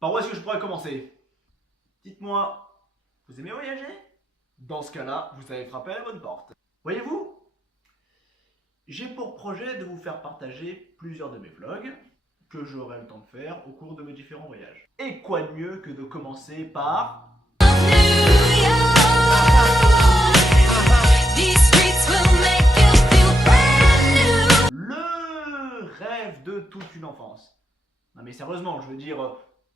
Par où est-ce que je pourrais commencer? Dites-moi, vous aimez voyager? Dans ce cas-là, vous avez frappé à la bonne porte. Voyez-vous, j'ai pour projet de vous faire partager plusieurs de mes vlogs que j'aurai le temps de faire au cours de mes différents voyages. Et quoi de mieux que de commencer par... le rêve de toute une enfance. Non mais sérieusement, je veux dire,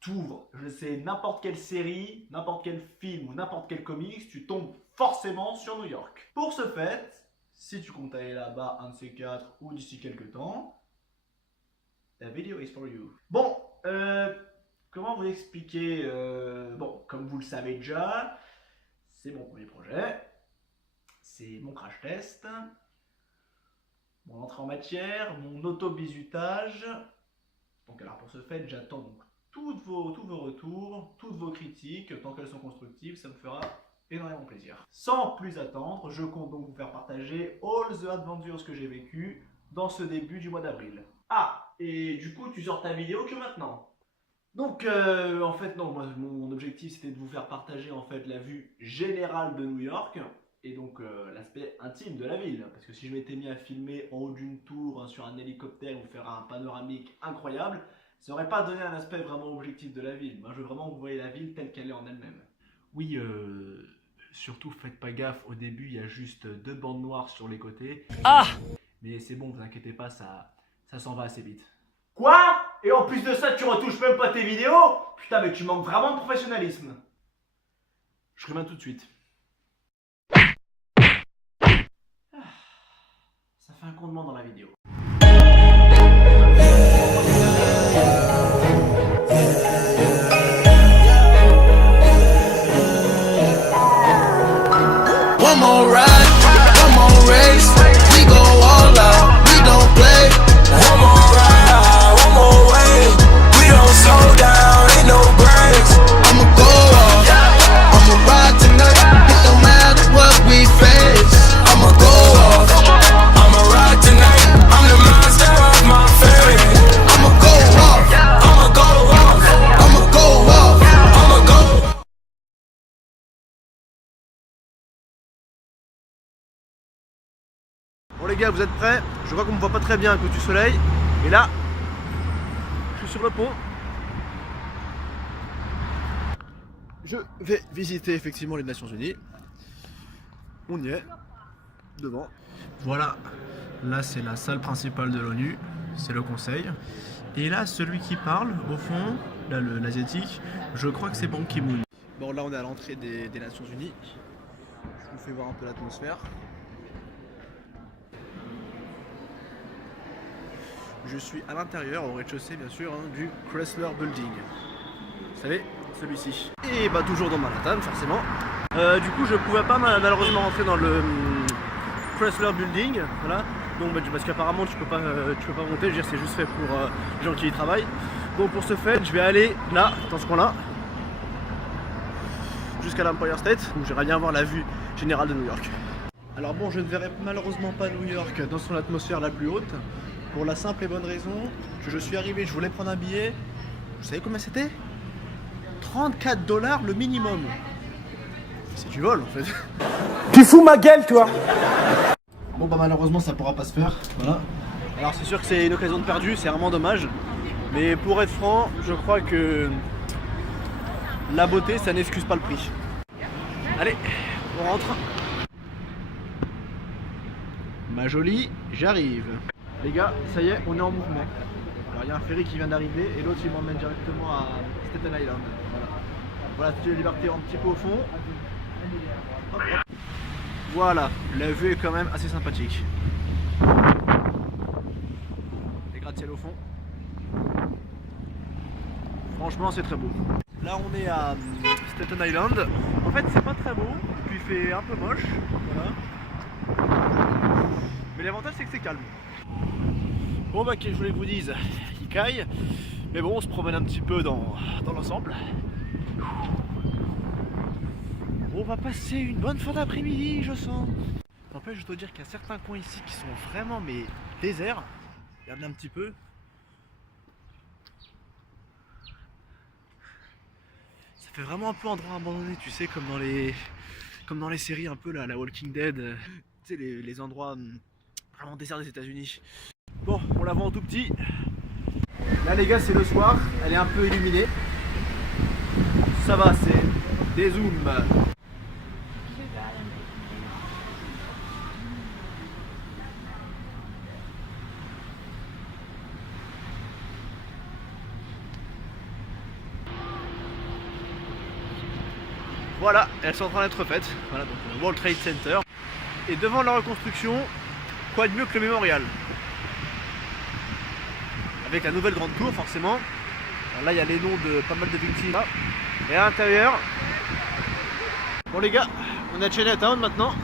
t'ouvres, je sais, n'importe quelle série, n'importe quel film ou n'importe quel comics, tu tombes forcément sur New York. Pour ce fait, si tu comptes aller là-bas un de ces quatre ou d'ici quelques temps, la vidéo is for you. Bon, comment vous expliquer bon, comme vous le savez déjà, c'est mon premier projet, c'est mon crash test, mon entrée en matière, mon auto-bizutage. Donc alors pour ce fait, j'attends donc tous vos retours, toutes vos critiques, tant qu'elles sont constructives, ça me fera énormément plaisir. Sans plus attendre, je compte donc vous faire partager all the adventures que j'ai vécues dans ce début du mois d'avril. Ah, et du coup tu sors ta vidéo que maintenant. Donc en fait non, moi, mon objectif c'était de vous faire partager en fait la vue générale de New York et donc l'aspect intime de la ville. Parce que si je m'étais mis à filmer en haut d'une tour, hein, sur un hélicoptère ou faire un panoramique incroyable, ça n'aurait pas donné un aspect vraiment objectif de la ville. Moi je veux vraiment que vous voyez la ville telle qu'elle est en elle-même. Oui, surtout faites pas gaffe, au début il y a juste deux bandes noires sur les côtés. Ah! Mais c'est bon, vous inquiétez pas, ça s'en va assez vite. Quoi? Et en plus de ça, tu retouches même pas tes vidéos? Putain, mais tu manques vraiment de professionnalisme. Je reviens tout de suite. Ça fait un grondement dans la vidéo. One more ride, one more race. We go all out, we don't play. One more ride, one more way. We don't slow down, ain't no breaks. I'ma go off, I'ma ride tonight. It don't matter what we face. I'ma go off, I'ma ride tonight. I'm the master of my fate. I'ma go off, I'ma go off, I'ma go off, I'ma go off. Bon les gars, vous êtes prêts? Je vois qu'on me voit pas très bien à cause du soleil. Et là, je suis sur le pont. Je vais visiter effectivement les Nations Unies. On y est, devant. Voilà, là c'est la salle principale de l'ONU, c'est le conseil. Et là, celui qui parle, au fond, là l'asiatique, je crois que c'est Ban Ki-moon. Bon, là on est à l'entrée des Nations Unies. Je vous fais voir un peu l'atmosphère. Je suis à l'intérieur, au rez-de-chaussée bien sûr, hein, du Chrysler Building. Vous savez, celui-ci. Et bah toujours dans Manhattan, forcément. Du coup, je pouvais pas malheureusement rentrer dans le Chrysler Building, voilà. Donc, bah, parce qu'apparemment tu peux pas monter. Je veux dire, c'est juste fait pour les gens qui y travaillent. Donc pour ce fait, je vais aller là, dans ce coin-là, jusqu'à l'Empire State, où j'aimerais bien voir la vue générale de New York. Alors bon, je ne verrai malheureusement pas New York dans son atmosphère la plus haute. Pour la simple et bonne raison que je suis arrivé, je voulais prendre un billet. Vous savez combien c'était? 34 $ le minimum. C'est du vol en fait. Tu fous ma gueule, toi. Bon bah malheureusement ça pourra pas se faire. Voilà. Alors c'est sûr que c'est une occasion de perdue, c'est vraiment dommage. Mais pour être franc, je crois que la beauté ça n'excuse pas le prix. Allez, on rentre. Ma jolie, j'arrive. Les gars, ça y est, on est en mouvement. Alors il y a un ferry qui vient d'arriver et l'autre il m'emmène directement à Staten Island. Voilà, voilà, Statue de la Liberté un petit peu au fond. Hop, hop. Voilà, la vue est quand même assez sympathique. Les gratte-ciel au fond. Franchement c'est très beau. Là on est à Staten Island. En fait c'est pas très beau, et puis il fait un peu moche. Voilà. Mais l'avantage c'est que c'est calme. Bon bah qu'est-ce que je voulais que vous dise, il caille, mais bon on se promène un petit peu dans l'ensemble. On va passer une bonne fin d'après-midi je sens. N'empêche je dois dire qu'il y a certains coins ici qui sont vraiment mais déserts. Regardez un petit peu. Ça fait vraiment un peu endroit abandonné, tu sais, comme dans les séries un peu là, la Walking Dead, tu sais, les endroits vraiment déserts des États-Unis. Bon, on la voit en tout petit. Là les gars, c'est le soir, elle est un peu illuminée. Ça va, c'est des zooms. Voilà, elles sont en train d'être faites. Voilà, donc le World Trade Center. Et devant la reconstruction, quoi de mieux que le mémorial? Avec la nouvelle grande tour, forcément. Alors là, il y a les noms de pas mal de victimes. Là. Et à l'intérieur. Bon, les gars, on est à Chinatown maintenant.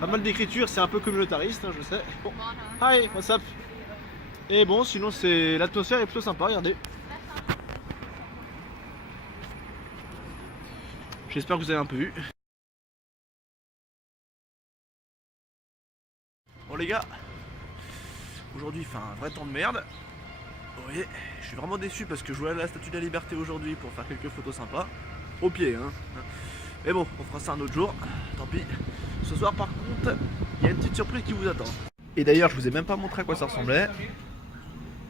Pas mal d'écriture, c'est un peu communautariste, hein, je sais. Bon. Hi, what's up? Et bon, sinon, l'atmosphère est plutôt sympa, regardez. J'espère que vous avez un peu vu. Bon les gars, aujourd'hui il fait un vrai temps de merde. Vous voyez, je suis vraiment déçu parce que je voulais aller à la Statue de la Liberté aujourd'hui pour faire quelques photos sympas. Au pied hein. Mais bon, on fera ça un autre jour, tant pis. Ce soir par contre, il y a une petite surprise qui vous attend. Et d'ailleurs je vous ai même pas montré à quoi ça ressemblait.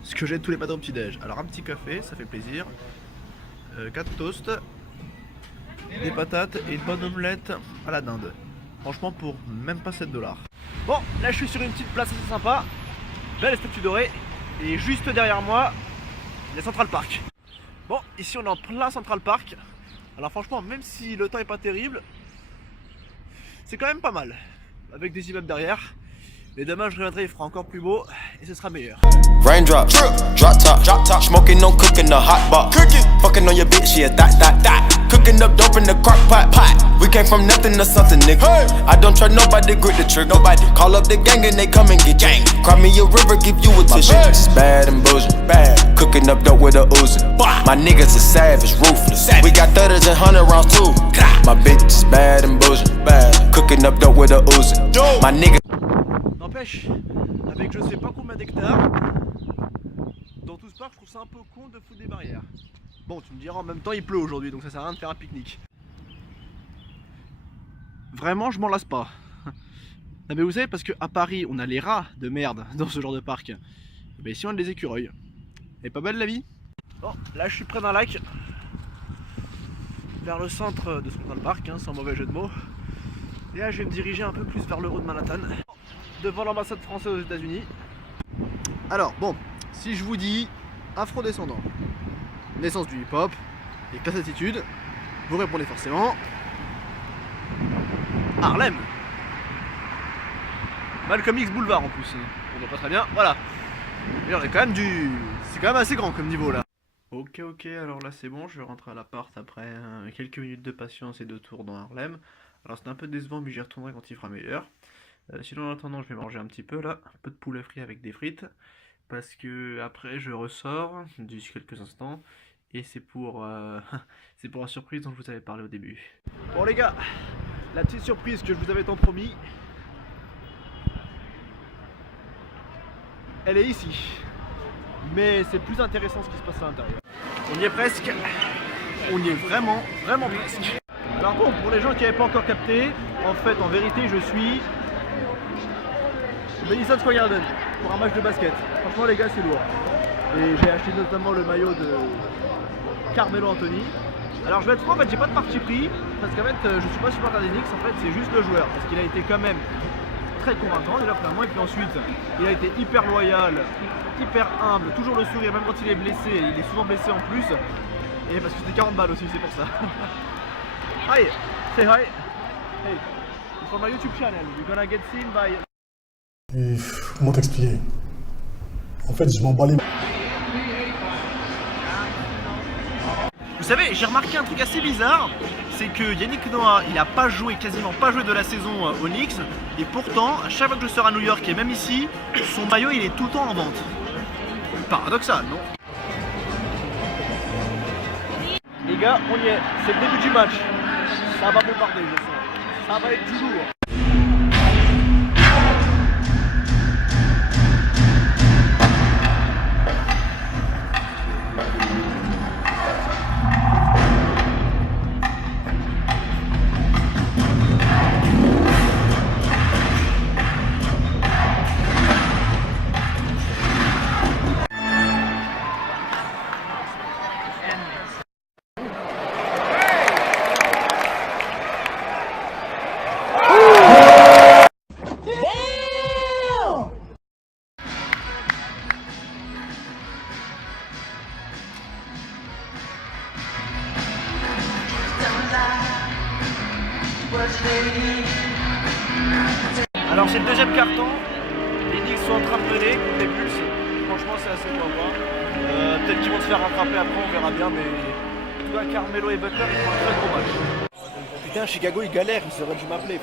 Ce que j'ai tous les matins au petit déj. Alors un petit café, ça fait plaisir. 4 toasts. Des patates et une bonne omelette à la dinde. Franchement pour même pas 7 $. Bon, là je suis sur une petite place assez sympa. Belle statue dorée. Et juste derrière moi, il y a Central Park. Bon, ici on est en plein Central Park. Alors franchement, même si le temps est pas terrible, c'est quand même pas mal. Avec des immeubles derrière. Mais demain je reviendrai, il fera encore plus beau et ce sera meilleur. Raindrop, drop top, smoking on cooking the hot pot, fucking on your bitch, yeah, that. Cooking up dope in the crock pot. We came from nothing to something, nigga. I don't try nobody, grip the trigger. Nobody call up the gang and they come and get gang. Cry me a river, give you a tissue. It's bad and bullshit, bad. Cooking up dope with a Uzi. My niggas are savage, ruthless. We got 30s and 100 rounds too. My bitch is bad and bullshit, bad. Cooking up dope with a Uzi. My niggas. N'empêche, avec je sais pas combien d'hectares, dans tout ce parc, je trouve ça un peu con de foutre des barrières. Bon, tu me diras en même temps, il pleut aujourd'hui, donc ça sert à rien de faire un pique-nique. Vraiment, je m'en lasse pas. Non mais vous savez, parce qu'à Paris, on a les rats de merde dans ce genre de parc. Mais ici, on a des écureuils. Elle est pas belle la vie? Bon, là, je suis près d'un lac. Vers le centre de Central Park, hein, sans mauvais jeu de mots. Et là, je vais me diriger un peu plus vers le haut de Manhattan. Devant l'ambassade française aux États-Unis. Alors, bon, si je vous dis afro-descendant, naissance du hip-hop et classe attitude, vous répondez forcément Harlem. Malcolm X Boulevard en plus, on voit pas très bien, voilà. Mais on est quand même c'est quand même assez grand comme niveau là. Ok, alors là c'est bon, je vais rentrer à l'appart après quelques minutes de patience et de tour dans Harlem. Alors c'était un peu décevant mais j'y retournerai quand il fera meilleur. Sinon en attendant je vais manger un petit peu là, un peu de poulet frit avec des frites. Parce que après je ressors d'ici quelques instants. Et c'est pour la surprise dont je vous avais parlé au début. Bon les gars, la petite surprise que je vous avais tant promis, elle est ici. Mais c'est plus intéressant ce qui se passe à l'intérieur. On y est presque. On y est vraiment presque. Alors bon, pour les gens qui n'avaient pas encore capté, en fait en vérité je suis au Madison Square Garden pour un match de basket. Franchement les gars c'est lourd. Et j'ai acheté notamment le maillot de Carmelo Anthony. Alors je vais être franc, en fait j'ai pas de parti pris parce qu'en fait je suis pas supporter des Knicks, en fait c'est juste le joueur parce qu'il a été quand même très convaincant déjà premièrement et puis ensuite il a été hyper loyal, hyper humble, toujours le sourire même quand il est blessé, il est souvent blessé en plus et parce que c'était 40 balles aussi c'est pour ça. Hi, say hi. Hey, it's for my YouTube channel, you're gonna get seen by... Et comment t'expliquer? En fait, je m'en bats les... Vous savez, j'ai remarqué un truc assez bizarre, c'est que Yannick Noah, il a pas joué, quasiment pas joué de la saison aux Knicks, et pourtant, à chaque fois que je sors à New York et même ici, son maillot il est tout le temps en vente. Paradoxal, non? Les gars, on y est, c'est le début du match. Ça va bombarder, je sens. Ça va être du lourd. deuxième quart-temps. Les Knicks sont en train de mener contre les Bulls. Franchement, c'est assez beau à voir. Peut-être qu'ils vont se faire rattraper après, on verra bien. Mais en tout cas, Carmelo et Butler, ils font un très gros match. Putain, Chicago, ils galèrent. Ils auraient dû m'appeler.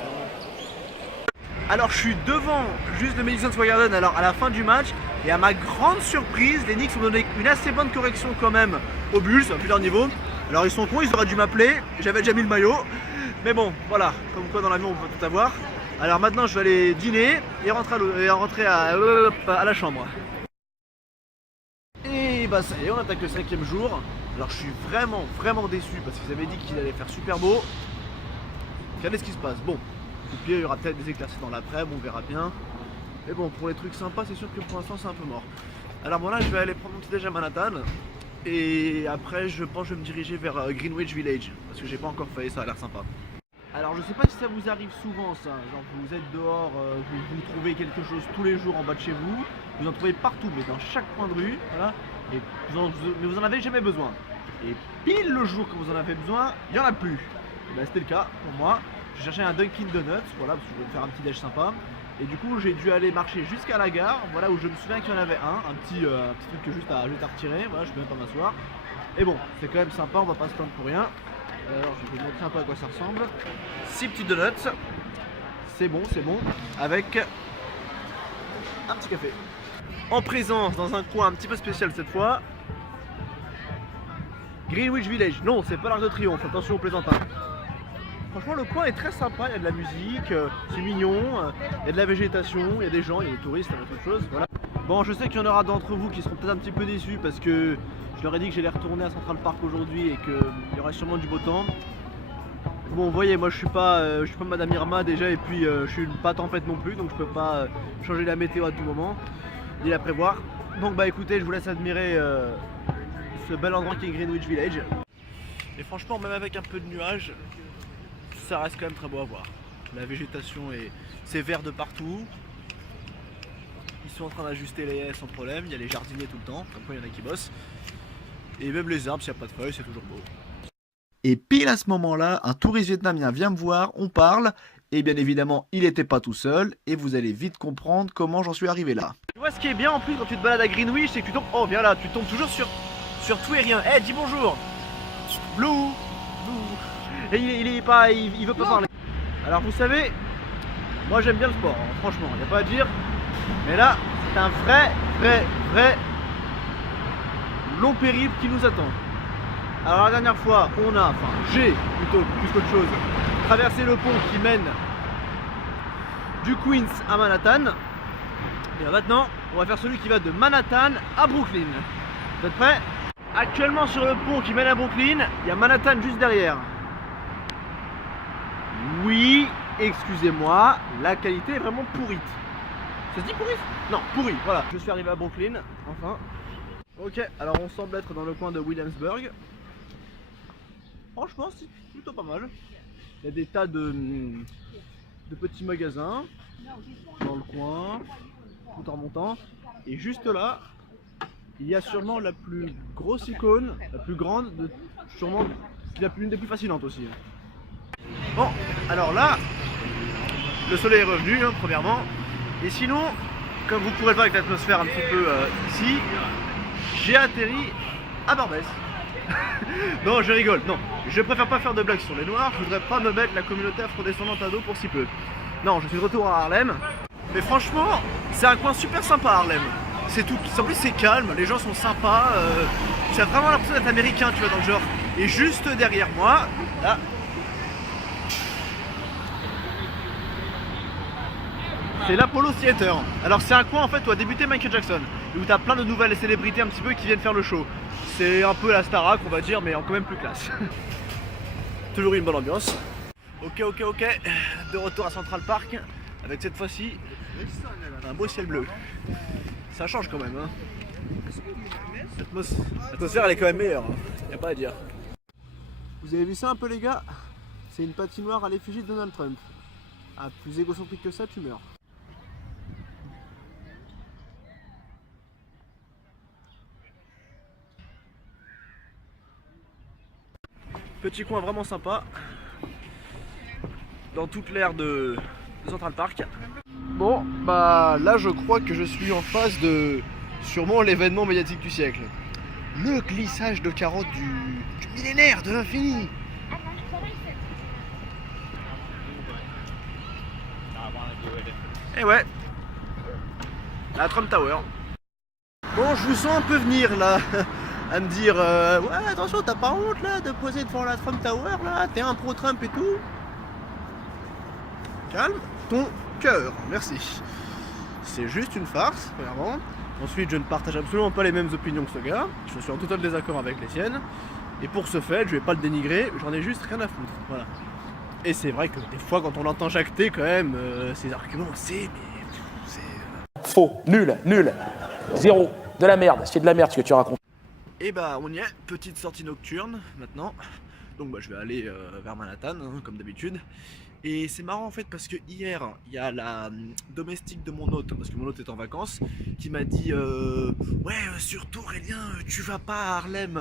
Alors, je suis devant juste le Madison Square Garden alors, à la fin du match. Et à ma grande surprise, les Knicks ont donné une assez bonne correction quand même aux Bulls, à plusieurs niveaux. Alors, ils sont cons, ils auraient dû m'appeler. J'avais déjà mis le maillot. Mais bon, voilà, comme quoi dans l'avion on peut tout avoir. Alors maintenant je vais aller dîner et rentrer à la chambre. Et bah ça y est, on attaque le 5e jour. Alors je suis vraiment déçu parce qu'ils avaient dit qu'il allait faire super beau. Regardez ce qui se passe. Bon, au pire il y aura peut-être des éclaircies dans l'après-midi, on verra bien. Mais bon, pour les trucs sympas, c'est sûr que pour l'instant c'est un peu mort. Alors bon là je vais aller prendre mon petit déj à Manhattan. Et après je pense que je vais me diriger vers Greenwich Village. Parce que j'ai pas encore fait, ça a l'air sympa. Alors je sais pas si ça vous arrive souvent ça, genre vous êtes dehors, vous trouvez quelque chose tous les jours en bas de chez vous, vous en trouvez partout, mais dans chaque coin de rue, voilà, et mais vous en avez jamais besoin. Et pile le jour que vous en avez besoin, il n'y en a plus. Et ben, c'était le cas pour moi, j'ai cherché un Dunkin Donuts, voilà, parce que je voulais me faire un petit déj sympa. Et du coup j'ai dû aller marcher jusqu'à la gare, voilà, où je me souviens qu'il y en avait un petit truc juste à retirer, voilà, je peux même pas m'asseoir. Et bon, c'est quand même sympa, on va pas se plaindre pour rien. Alors je vais vous montrer un peu à quoi ça ressemble. 6 petits donuts, c'est bon, avec un petit café. En présence, dans un coin un petit peu spécial cette fois, Greenwich Village. Non, c'est pas l'Arc de Triomphe, attention aux plaisantins. Franchement le coin est très sympa, il y a de la musique, c'est mignon, il y a de la végétation, il y a des gens, il y a des touristes, il y a d'autres choses, voilà. Bon, je sais qu'il y en aura d'entre vous qui seront peut-être un petit peu déçus parce que je leur ai dit que j'allais retourner à Central Park aujourd'hui et qu'il y aura sûrement du beau temps. Bon, vous voyez, moi je suis pas Madame Irma déjà et puis je suis pas tempête non plus, donc je peux pas changer la météo à tout moment ni la prévoir. Donc bah écoutez, je vous laisse admirer ce bel endroit qui est Greenwich Village. Et franchement, même avec un peu de nuages, ça reste quand même très beau à voir. La végétation c'est vert de partout. Ils sont en train d'ajuster les haies sans problème, il y a les jardiniers tout le temps, comme quoi il y en a qui bossent. Et même les arbres, s'il n'y a pas de feuilles, c'est toujours beau. Et pile à ce moment-là, un touriste vietnamien vient me voir, on parle, et bien évidemment, il n'était pas tout seul, et vous allez vite comprendre comment j'en suis arrivé là. Tu vois ce qui est bien en plus quand tu te balades à Greenwich, c'est que tu tombes, oh viens là, tu tombes toujours sur tout et rien. Eh, dis bonjour. Blue. Et il veut pas parler. Alors vous savez, moi j'aime bien le sport, hein, franchement, il n'y a pas à dire. Mais là, c'est un vrai long périple qui nous attend. Alors la dernière fois, j'ai plutôt plus qu'autre chose, traversé le pont qui mène du Queens à Manhattan. Et maintenant, on va faire celui qui va de Manhattan à Brooklyn. Vous êtes prêts? Actuellement sur le pont qui mène à Brooklyn, il y a Manhattan juste derrière. Oui, excusez-moi, la qualité est vraiment pourrite. Ça se dit pourri? Non, pourri, voilà. Je suis arrivé à Brooklyn, enfin. Ok, alors on semble être dans le coin de Williamsburg. Franchement, c'est plutôt pas mal. Il y a des tas de petits magasins dans le coin, tout en remontant. Et juste là, il y a sûrement la plus grosse icône, la plus grande, sûrement l'une des plus fascinantes aussi. Bon, alors là, le soleil est revenu, hein, premièrement. Et sinon, comme vous pourrez le voir avec l'atmosphère un petit peu ici, j'ai atterri à Barbès. Non, je rigole, non, je préfère pas faire de blagues sur les noirs, je voudrais pas me mettre la communauté afrodescendante à dos pour si peu. Non, je suis de retour à Harlem, mais franchement, c'est un coin super sympa Harlem. C'est tout, en plus c'est calme, les gens sont sympas, tu as vraiment l'impression d'être américain, tu vois, dans le genre. Et juste derrière moi, là, c'est l'Apollo Theater. Alors c'est un coin en fait où a débuté Michael Jackson, où tu as plein de nouvelles célébrités un petit peu qui viennent faire le show. C'est un peu la Starac on va dire, mais quand même plus classe. Toujours une bonne ambiance. Ok, de retour à Central Park, avec cette fois-ci un beau ciel bleu. Ça change quand même, hein. L'atmosphère elle est quand même meilleure, hein. Y a pas à dire. Vous avez vu ça un peu les gars? C'est une patinoire à l'effigie de Donald Trump. Ah, plus égocentrique que ça, tu meurs. Petit coin vraiment sympa, dans toute l'aire de Central Park. Bon, bah là je crois que je suis en face de sûrement l'événement médiatique du siècle. Le glissage de carottes du millénaire, de l'infini. Et ouais, la Trump Tower. Bon, je vous sens un peu venir là, à me dire ouais, attention, t'as pas honte là de poser devant la Trump Tower là, t'es un pro-Trump et tout. Calme ton cœur, merci. C'est juste une farce, clairement. Ensuite, je ne partage absolument pas les mêmes opinions que ce gars. Je suis en total désaccord avec les siennes. Et pour ce fait, je vais pas le dénigrer, j'en ai juste rien à foutre. Voilà. Et c'est vrai que des fois, quand on l'entend jacter, quand même, ces arguments, c'est Faux, nul, nul, zéro, de la merde, c'est de la merde ce que tu racontes. Et bah on y est, petite sortie nocturne maintenant. Donc bah je vais aller vers Manhattan hein, comme d'habitude. Et c'est marrant en fait parce que hier il y a la domestique de mon hôte, parce que mon hôte est en vacances, qui m'a dit ouais surtout Aurélien tu vas pas à Harlem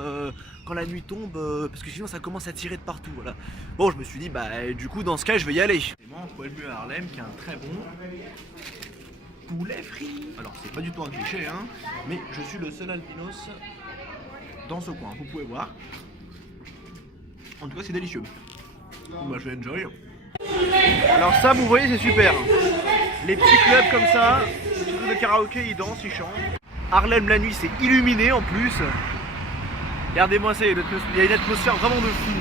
quand la nuit tombe parce que sinon ça commence à tirer de partout, voilà. Bon je me suis dit bah du coup dans ce cas je vais y aller. Et moi on peut aller à Harlem qui a un très bon poulet frit. Alors c'est pas du tout un cliché hein, mais je suis le seul albinos dans ce coin, vous pouvez voir. En tout cas c'est délicieux. Donc bah je vais enjoy. Alors ça vous voyez c'est super. Les petits clubs comme ça, les petits clubs de karaoké ils dansent, ils chantent. Harlem la nuit c'est illuminé en plus. Regardez-moi ça, il y a une atmosphère vraiment de fou.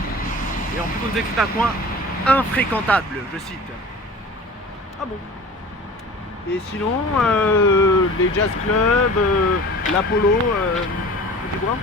Et en plus on disait que c'est un coin infréquentable, je cite. Ah bon. Et sinon, les jazz clubs, l'Apollo, tu vois ?